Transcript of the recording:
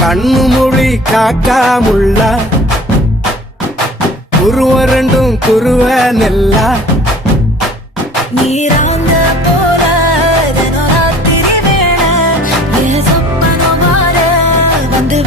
கண்ணு மொழி காக்காமுள்ள குருவ ரெண்டும் குருவ நெல்லா நீராங்க போல தினம் ராத்திரி வேளை என் சொப்பனம் மாற வந்து